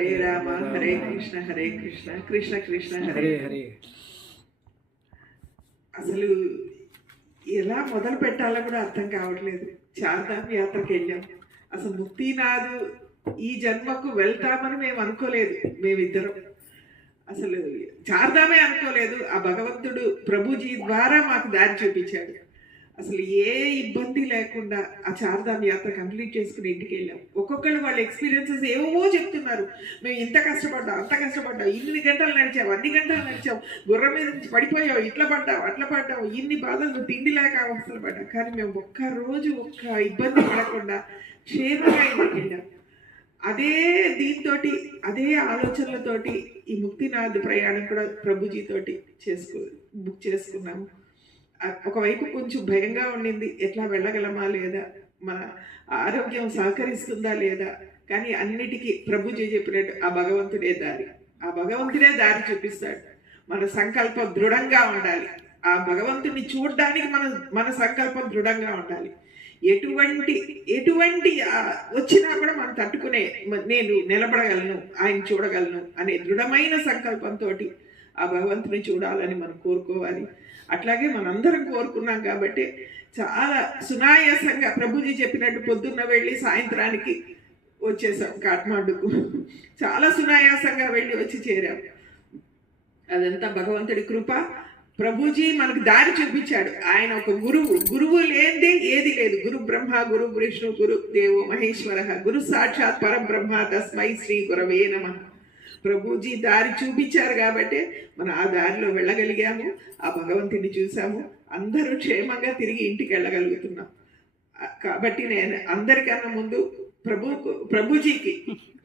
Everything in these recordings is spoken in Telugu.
హరే రామ హరే కృష్ణ కృష్ణ కృష్ణ హరే హరే. అసలు ఎలా మొదలు పెట్టాలో కూడా అర్థం కావట్లేదు. చార్ధామ్ యాత్రకి వెళ్ళాం. అసలు ముక్తినాథ్ ఈ జన్మకు వెళ్తామని మేము అనుకోలేదు. మేమిద్దరం అసలు చార్ధామే అనుకోలేదు. ఆ భగవంతుడు ప్రభుజీ ద్వారా మాకు దారి చూపించాడు. అసలు ఏ ఇబ్బంది లేకుండా ఆ చార్ధామ్ యాత్ర కంప్లీట్ చేసుకుని ఇంటికి వెళ్ళాం. ఒక్కొక్కళ్ళు వాళ్ళ ఎక్స్పీరియన్సెస్ ఏమో చెప్తున్నారు. మేము ఇంత కష్టపడ్డాం, అంత కష్టపడ్డాం, ఇన్ని గంటలు నడిచాం, అన్ని గంటలు నడిచాం, గుర్రం మీద నుంచి పడిపోయావు, ఇట్లా పడ్డావు, అట్లా పడ్డావు, ఇన్ని బాధలు, తిండి లేక అవస్థలు పడ్డాం. కానీ మేము ఒక్క ఇబ్బంది పడకుండా క్షేమంగా ఇంటికి వెళ్ళాం. అదే దీంతో అదే ఆలోచనలతోటి ఈ ముక్తినాథ్ ప్రయాణం కూడా ప్రభుజీతోటి బుక్ చేసుకున్నాము. ఒకవైపు కొంచెం భయంగా ఉండింది, ఎట్లా వెళ్ళగలమా లేదా, మన ఆరోగ్యం సహకరిస్తుందా లేదా. కానీ అన్నిటికీ ప్రభుజీ చెప్పినట్టు ఆ భగవంతుడే దారి చూపిస్తాడు. మన సంకల్పం దృఢంగా ఉండాలి. ఆ భగవంతుని చూడడానికి మన సంకల్పం దృఢంగా ఉండాలి. ఎటువంటి వచ్చినా కూడా మనం తట్టుకునే, నేను నిలబడగలను, ఆయన చూడగలను అనే దృఢమైన సంకల్పంతో ఆ భగవంతుని చూడాలని మనం కోరుకోవాలి. అట్లాగే మనందరం కోరుకున్నాం కాబట్టి చాలా సునాయాసంగా ప్రభుజీ చెప్పినట్టు పొద్దున్న వెళ్ళి సాయంత్రానికి వచ్చేసాం కాఠ్మాండుకు. చాలా సునాయాసంగా వెళ్ళి వచ్చి చేరాం. అదంతా భగవంతుడి కృప. ప్రభుజీ మనకు దారి చూపించాడు. ఆయన ఒక గురువు లేనిదే ఏది లేదు. గురు బ్రహ్మ గురు విష్ణు గురు దేవో మహేశ్వర గురు సాక్షాత్ పరబ్రహ్మ తస్మై శ్రీ గురవే నమః. ప్రభుజీ దారి చూపించారు కాబట్టి మనం ఆ దారిలో వెళ్ళగలిగాము. ఆ భగవంతుని చూసాము. అందరూ క్షేమంగా తిరిగి ఇంటికి వెళ్ళగలుగుతున్నాం. కాబట్టి నేను అందరికన్నా ముందు ప్రభుజీకి,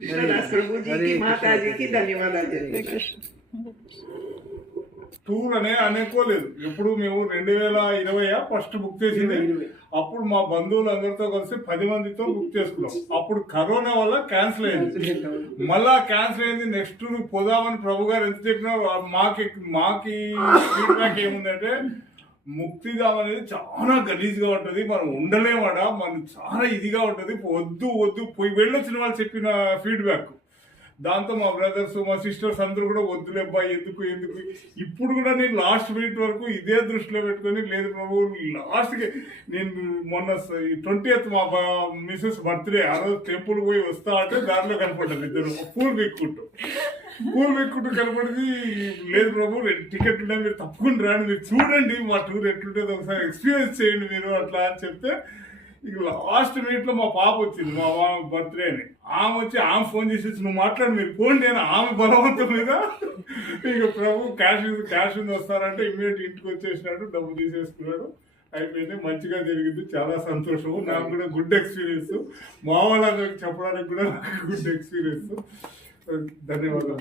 కృష్ణదాస్ ప్రభుజీకి, మాతాజీకి ధన్యవాదాలు చెప్తున్నాను. టూర్ అనుకోలేదు. ఎప్పుడు మేము 2020 ఫస్ట్ బుక్ చేసింది. అప్పుడు మా బంధువులందరితో కలిసి 10 మందితో బుక్ చేసుకున్నాం. అప్పుడు కరోనా వల్ల క్యాన్సిల్ అయింది. మళ్ళా క్యాన్సిల్ అయింది. నెక్స్ట్ పోదామని ప్రభు గారు ఎంత చెప్పినా మాకి ఫీడ్బ్యాక్ ఏముందంటే, ముక్తిధామ్ అనేది చాలా గలీజ్గా ఉంటుంది, మనం ఉండలేమడా, మనం చాలా ఇదిగా ఉంటుంది, వద్దు పోయి వెళ్ళొచ్చిన వాళ్ళు చెప్పిన ఫీడ్బ్యాక్. దాంతో మా బ్రదర్స్ మా సిస్టర్స్ అందరూ కూడా వద్దులేబ్బా ఎందుకు. ఇప్పుడు కూడా నేను లాస్ట్ మినిట్ వరకు ఇదే దృష్టిలో పెట్టుకొని, లేదు ప్రభు లాస్ట్కి నేను మొన్న 20th మా మిసెస్ బర్త్డే, ఆ రోజు టెంపుల్ పోయి వస్తా అంటే దారిలో కనపడ్డారు ఇద్దరు పూలు పెట్టుకుంటూ కనపడింది. లేదు ప్రభు టికెట్ ఉన్నాయి, మీరు తప్పకుండా రాండి, మీరు చూడండి మా టూర్ ఎట్లుంటుంది, ఒకసారి ఎక్స్పీరియన్స్ చేయండి మీరు అట్లా అని చెప్తే, ఇక లాస్ట్ మినిట్లో మా పాప వచ్చింది, మా బర్త్డే అని. ఆమె ఫోన్ చేసేసి నువ్వు మాట్లాడు, మీరు ఫోన్ నేను ఆమె బలవంతం మీద ఇక ప్రభు క్యాష్ ఉంది వస్తారంటే ఇమ్మీడియట్ ఇంటికి వచ్చేసినాడు, డబ్బు తీసేసుకున్నాడు, అయిపోయింది. మంచిగా జరిగింది, చాలా సంతోషము. నాకు కూడా గుడ్ ఎక్స్పీరియన్స్, మా వాళ్ళందరికి చెప్పడానికి కూడా గుడ్ ఎక్స్పీరియన్స్. ధన్యవాదాలు.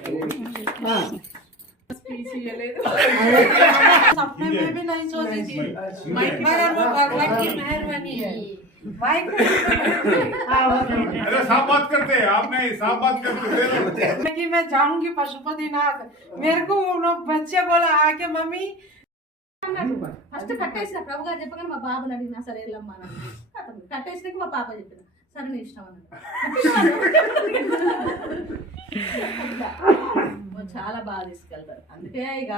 सपने में भी नहीं सोची थी, पर वो भगवान की मेहरबानी है। अरे साफ बात करते हैं आप, नहीं साफ बात करते कि मैं जाऊंगी पशुपतिनाथ। मेरे को वो लोग बच्चे बोला आके मम्मी ఫస్ట్ కట్టేసిన ప్రభు గారు చెప్పగానే మా బాబుని అడిగినా సరే వెళ్ళమ్మా కట్టేసినాక మా పాప చెప్పిన సరే నీ ఇష్టం అన్నది. చాలా బాగా తీసుకెళ్తారు. అందుకే ఇక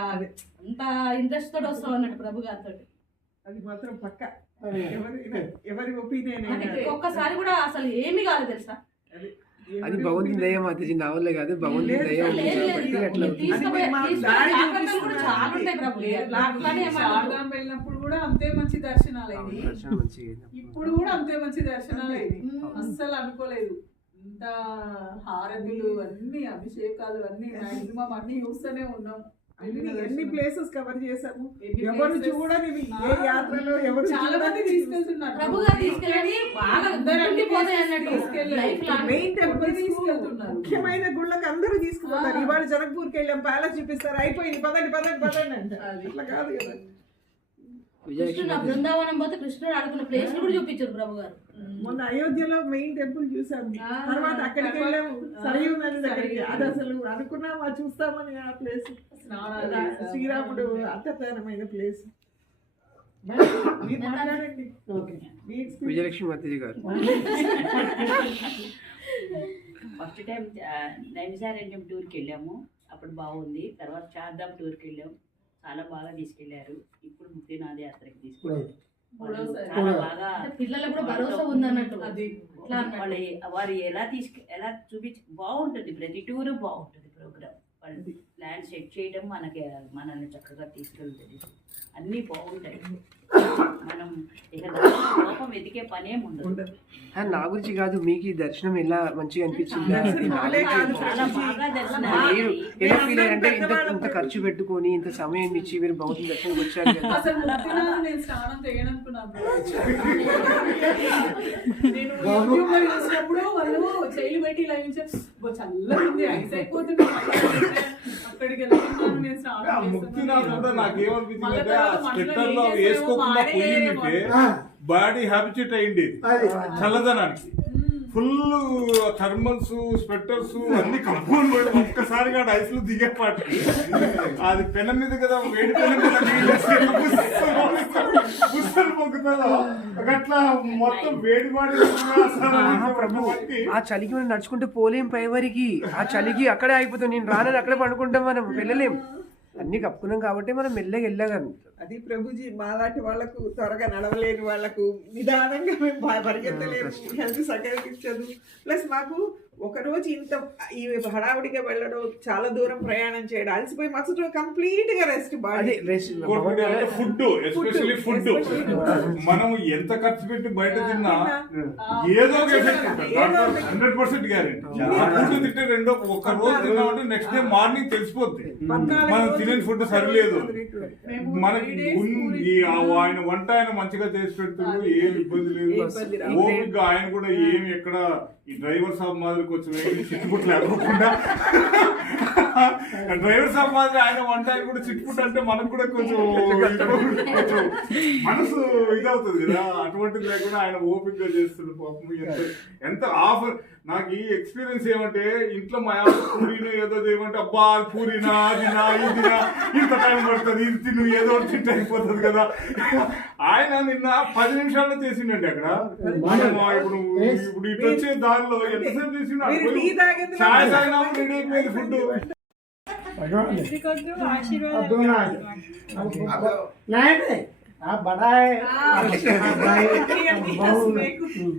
అంత ఇంట్రెస్ట్ తోటి వస్తాం అన్నట్టు ప్రభు గారితో. అది మాత్రం పక్క. ఎవరి ఒపీనియన్ ఒక్కసారి కూడా అసలు ఏమి కాదు తెలుసా, అది భగవంతుని దయ మాత్రం నా వల్ల కాదు, భగవంతుని దయ వెళ్ళినప్పుడు కూడా అంతే మంచి దర్శనాలు అయింది, ఇప్పుడు కూడా అంతే మంచి దర్శనాలు అయింది. అస్సలు అనుకోలేదు. ఇంత హారతులు అన్ని అభిషేకాలు అన్ని మాక్సిమం అన్ని చూస్తూనే ఉన్నాం. ఎన్ని ప్లేసెస్ కవర్ చేసాము. ఎవరు చూడని ఏ యాత్రలో ఎవరు చాలా మంది తీసుకెళ్తున్నారు. ప్రభు గారు తీసుకెళ్ళి మెయిన్ టెంపుల్స్ ముఖ్యమైన గుళ్ళకి అందరూ తీసుకుపోతారు. ఇవాళ జనక్పూర్కి వెళ్ళాం, ప్యాలెస్ చూపిస్తారు, అయిపోయింది పదండి అంటారు. అట్లా కాదు కదా. బృందావనం పోతే కృష్ణుడు ఆడుకున్న ప్లేస్ కూడా చూపించారు ప్రభు గారు. మొన్న అయోధ్యలో మెయిన్ టెంపుల్ చూసాము, తర్వాత అక్కడికి వెళ్ళాము సరయూ నది దగ్గరికి. అది అసలు అనుకున్నాము అది చూస్తామని. ఆ ప్లేస్ శ్రీరాముడు అత్యతమైన ప్లేస్. మాట్లాడండి విజయలక్ష్మి మాతాజీ గారు. ఫస్ట్ టైం నైమిసారణ్యం టూర్కి వెళ్ళాము, అప్పుడు బాగుంది. తర్వాత చార్ధామ్ టూర్కి వెళ్ళాము, చాలా బాగా తీసుకెళ్లారు. ఇప్పుడు ముక్తినాథ యాత్రకి తీసుకెళ్ళారు. చాలా బాగా పిల్లలకు కూడా భరోసా ఉందన్నట్టు అది అట్లా అన్నట్టు. వారు ఎలా చూపించి బాగుంటుంది. ప్రతి టూరు బాగుంటుంది. ప్రోగ్రామ్ వాళ్ళు ప్లాన్ సెట్ చేయడం మనల్ని చక్కగా తీసుకెళ్తుంది. అన్నీ బాగుంటాయి. మనం ఇక లోపం వెతికే పనేం ఉండదు. నా గురించి కాదు, మీకు ఈ దర్శనం ఎలా మంచిగా అనిపించింది? చాలా బాగా దర్శనం మీరు ఎలా ఫీల్ అయ్యారంటే ఇంత ఖర్చు పెట్టుకొని ఇంత సమయం ఇచ్చి మీరు భౌతిక దర్శనం వచ్చారు కదా. అసలు ముక్తినాథ్ నేను స్నానం చేయననుకున్నాను. నేను యూట్యూబ్ లో చూసినప్పుడు వాళ్ళు చేయలు పెట్టి ఇలా చల్లగా ఉంది, ఐస్ అయిపోతుంది. అక్కడికి వెళ్తున్నాను నేను స్నానం ముక్తినాథ్ కూడా చేస్తున్నాను. నాకేమనిపించిందంటే ఆ స్వెటర్ లో వేసుకోకుండా పోయిందంటే బాడీ హ్యాబిచుయేట్ అయింది చల్లదనానికి. ఫుల్ థర్మల్స్ స్వెటర్స్ అన్ని కప్పుకొని పోయి ఒక్కసారిగా ఐస్ లో దిగేపాటి అది పెన మీద కదా, వేడి పెన మీద పుస్తలు పొక్కుతుందో అట్లా మొత్తం వేడి బాడీ. ప్రభు, ఆ చలికి మనం నడుచుకుంటే పోలేం పైవరికి. ఆ చలికి అక్కడే అయిపోతాం. నేను రానని అక్కడే పండుకుంటాం, మనం వెళ్ళలేం. అన్ని కప్పుకున్నాం కాబట్టి మనం మెల్లగా వెళ్ళగలం. అది ప్రభుజీ మాలాంటి వాళ్ళకు త్వరగా నడవలేని వాళ్ళకు నిదానంగా మేము పరిగెత్తలేము, హెల్త్ సహకరించదు. ప్లస్ మాకు ఒకరోజు ఇంత ఈ హడావుడిగా వెళ్ళడం, చాలా దూరం ప్రయాణం చేయడం, అలసిపోయి మరుసటి కంప్లీట్ గా rest body food, especially food. మనం ఎంత ఖర్చు పెట్టి బయట తిన్నా ఏదో ఒక ఎఫెక్ట్ ఉంటుంది. 100% గ్యారెంటీ. ఫుడ్ తింటే ఒక రోజు తిన్నామంటే నెక్స్ట్ డే మార్నింగ్ తెలిసిపోద్ది మనం తినే ఫుడ్ సరిలేదు. మనకి ఆయన వంట ఆయన మంచిగా చేసి పెడుతున్నాడు, ఏం ఇబ్బంది లేదు. ఓపిక ఆయన కూడా ఏమి ఎక్కడ ఈ డ్రైవర్ సాబ్ మాదిరికి కొంచెం ఏమి చిట్టుపుట్టు లేకపోకుండా డ్రైవర్ సాబ్ మాదిరి ఆయన వంట ఆయన కూడా చిట్టుపుట్టు అంటే మనకు కూడా కొంచెం మనసు ఇదవుతుంది కదా. అటువంటిది లేకుండా ఆయన ఓపికగా చేస్తుంది పాపం. ఎంత ఆఫర్. నాకు ఈ ఎక్స్పీరియన్స్ ఏమంటే, ఇంట్లో మా పూరినో ఏదో చేయమంటే అబ్బా పూరినా అదినా ఇదినా ఇంత టైం పడుతుంది, ఇది తిను ఏదో తింటే అయిపోతుంది కదా. ఆయన నిన్న 10 నిమిషాల్లో చేసిండండి అక్కడ. ఇప్పుడు ఇటు వచ్చే దారిలో ఎంతసేపు చేసిండు? ఛాయ్ తాగినాము, రెడీ అయిపోయింది ఫుడ్. बड़ा है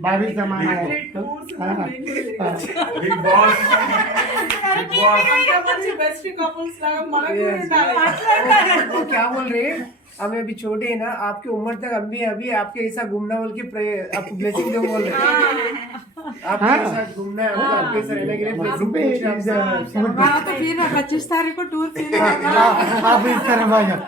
भाभी जमाना है। बिग बॉस బెస్ట్ కపుల్స్ లాగా మనకు तो क्या बोल रहे हैं, हमें अभी छोटे हैं ना, आपकी उम्र तक हम भी अभी आपके ऐसा घूमना बोल के आपको ब्लेसिंग दो बोल रहे हैं। आपके साथ घूमना है, आपके साथ रहने के लिए ब्लेसिंग पूछ रहे हैं आपसे। तो फिर 25 तारीख को टूर फिर आप इस तरफ आ जाओ।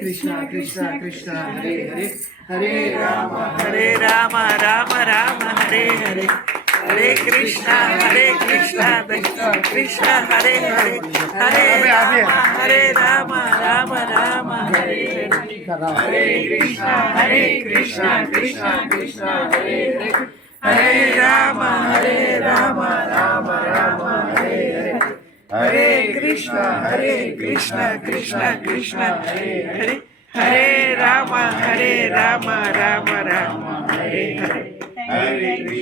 कृष्णा कृष्णा कृष्णा हरे हरे, हरे राम రామ రామ హరే హరే, హరే కృష్ణ కృష్ణ కృష్ణ హరే హరే, హరే రామ రామ రామ హరే హరే, హరే కృష్ణ కృష్ణ కృష్ణ హరే హరే, హరే రామ రామ రామ హరే హరే, హరే కృష్ణ కృష్ణ కృష్ణ హరే హరే, హరే రామ రామ రామ హరే హరే, హరే కృష్ణ